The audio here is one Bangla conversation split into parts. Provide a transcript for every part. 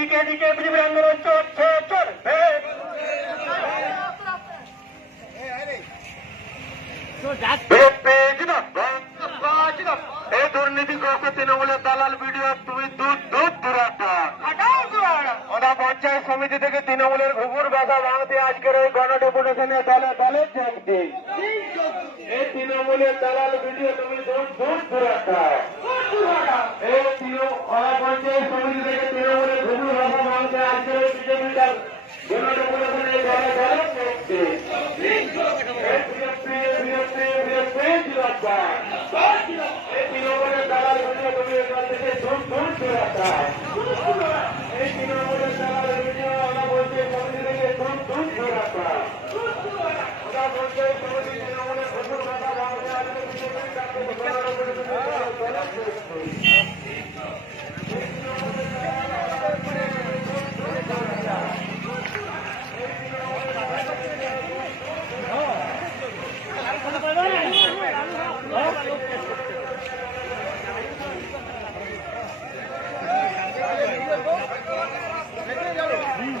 এদিকে এদিকে পৃথিবীর আন্দোলন চলছে চলবে তৃণমূলের দালাল ভিডিও তুমি দূর দূর দূরাটা সমিতি থেকে তৃণমূলের আজকের এই যোগ এই তৃণমূলের দালাল ভিডিও তুমি দূর দূর দূরাটা এই তৃণ- ওরা পঞ্চায়েত সমিতি থেকে তৃণমূলের ঘুঘুর ব্যথা ভাঙতে আজকের এই বিজেপি দল গণডেপুটেশনে দলে দলে যোগ দিন এই বিএনপি, বিএনপি, বিএনপি জিন্দাবাদ। এই তৃণমূলের দালাল ভিডিও তুমি এখান থেকে দূর দূর দূরাটা এই তৃণমূলের দালাল ভিডিও ওরা বলছে সমিতি থেকে দূর দূর দূরাটা ওরা বলছে সমিতি তৃণমূলের ঘুঘুর ব্যথা ভাঙতে আজকের বিজেপি দল গণডেপুটেশনে দলে দলে যোগ দিন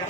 Hey,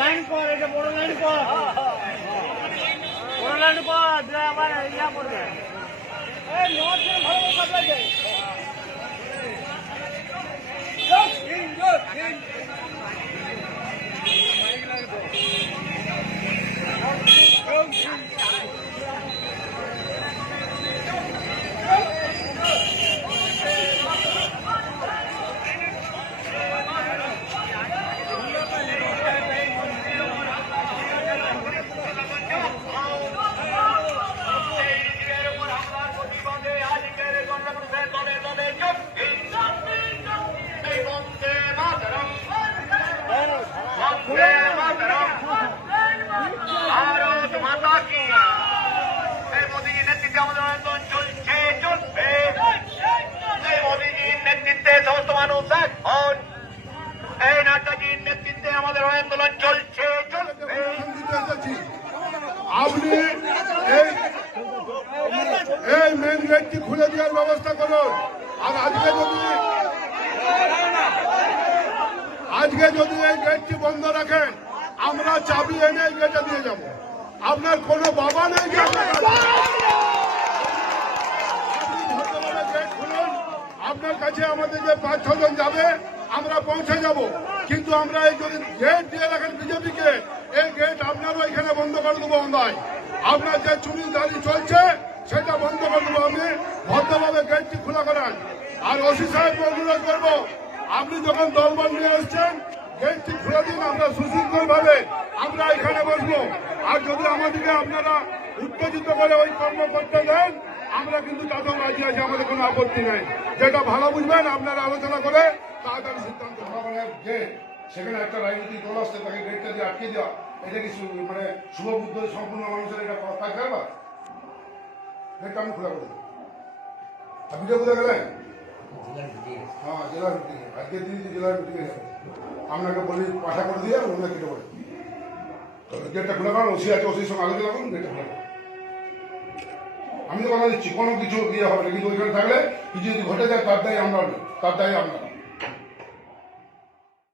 লাইন কর এটা বড় লাইন কর বড় লাইন কর আবার ইয়া করবে এই নোট ভালো সামলাইছে ভারত মাতা কি এই মোদীজির নেতৃত্বে আমাদের আন্দোলন চলছে চলবে এই মোদীজির নেতৃত্বে সমস্ত মানুষ এক হন এই নাড্ডাজির নেতৃত্বে আমাদের আন্দোলন চলছে চলবে দিতে এসেছি। আপনি এই মেন গেটটি খুলে দেওয়ার ব্যবস্থা করুন। আর আজকে যদি আজকে যদি এই গেটটি বন্ধ রাখেন, আমরা চাবি এনে এই গেটে দিয়ে যাব। আপনার কোনো বাবা নেই আপনার কাছে আমাদের যে পাঁচ ছজন যাবে আমরা পৌঁছে যাব। কিন্তু আমরা এই যদি গেট দিয়ে রাখেন বিজেপিকে, এই গেট আপনারও এখানে বন্ধ করে দেবো আমরাই আপনার যে চুরি দাঁড়ি চলছে, সেটা বন্ধ করে দেবো আপনি ভদ্রভাবে গেটটি খোলা করান। আর ওসি সাহেবকে অনুরোধ করব, আপনি যখন দলবল নিয়ে এসছেন গেটটি খুলে দিন, আমরা সুশৃঙ্খল ভাবে আমরা এখানে বসবো। আর যদি আমাদেরকে আপনারা উত্তেজিত করে ওই কর্ম করতে দেন আমরা কিন্তু তাতেও রাজি আছি, আমাদের কোনো আপত্তি নাই। যেটা ভালো বুঝবেন, আপনারা আলোচনা করে তাড়াতাড়ি সিদ্ধান্ত জনগণের গেট সেখানে একটা রাজনৈতিক দল আসছে, তাকে গেটটা দিয়ে আটকে দেওয়া, এটা কি মানে শুভবুদ্ধ সম্পূর্ণ মানুষের এটা থাকবে বা গেটটা আমি খোলা করে আপনি যে কোথায় গেলেন হ্যাঁ জেলার মিটিং আজকের দিন জেলার মিটিং আপনাকে বলি, পাঠা করে দিয়ে অন্য কেটে বলি। গেটটা খোলা করেন ওসি আছে, ওসির সঙ্গে আলোচনা করুন গেটটা খোলা আমি কথা দিচ্ছি কোনো কিছু ইয়ে হবে কিন্তু ওইখানে থাকলে কিছু যদি ঘটে যায়, তার দায়ী আমরা তার দায়ী আপনারা